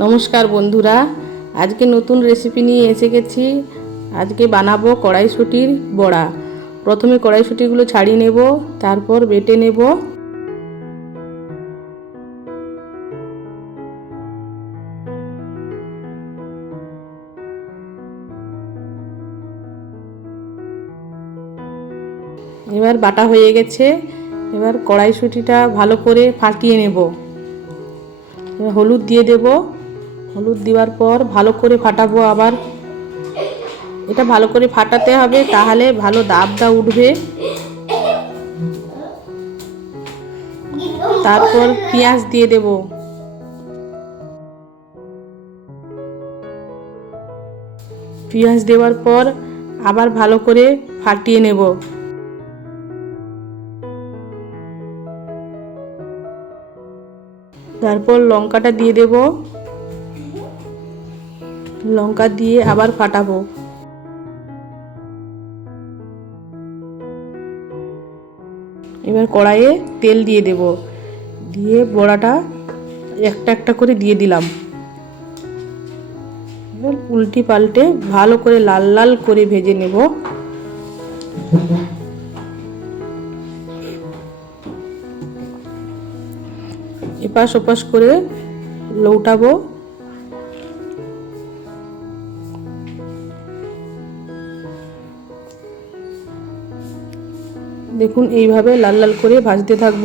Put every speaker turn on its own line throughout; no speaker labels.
নমস্কার বন্ধুরা, আজকে নতুন রেসিপি নিয়ে এসে গেছি। আজকে বানাবো কড়াইশুটির বড়া। প্রথমে কড়াইশুটিগুলো ছাড়িয়ে নেব, তারপর বেটে নেব। এবার বাটা হয়ে গেছে। এবার কড়াইশুটিটা ভালো করে ফাটিয়ে নেব। হলুদ দিয়ে দেব। হলুদ দেওয়ার পর ভালো করে ফাটাবো আবার। এটা ভালো করে ফাটাতে হবে, তাহলে ভালো দাবটা উঠবে। তারপর পেঁয়াজ দিয়ে দেব। পেঁয়াজ দেওয়ার পর আবার ভালো করে ফাটিয়ে নেব। তারপর লঙ্কাটা দিয়ে দেব। লঙ্কা দিয়ে আবার ফাটাবো। এবার কড়াইয়ে তেল দিয়ে দেব। দিয়ে বড়াটা একটা একটা করে দিয়ে দিলাম। এবার উল্টি পাল্টে ভালো করে লাল লাল করে ভেজে নেব। এপাশ ওপাশ করে লৌটাবো। দেখুন, এইভাবে লাল লাল করে ভাজতে থাকব।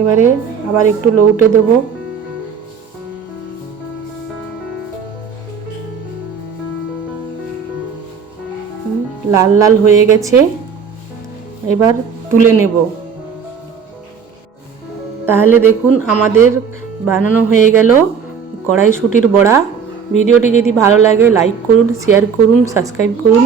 এবারে আবার একটু লৌটে দেবো। লাল লাল হয়ে গেছে। এবার তুলে নেব। তাহলে দেখুন, আমাদের বানানো হয়ে গেল। কড়াইশুটির বড়া। ভিডিওটি যদি ভালো লাগে লাইক করুন শেয়ার করুন সাবস্ক্রাইব করুন।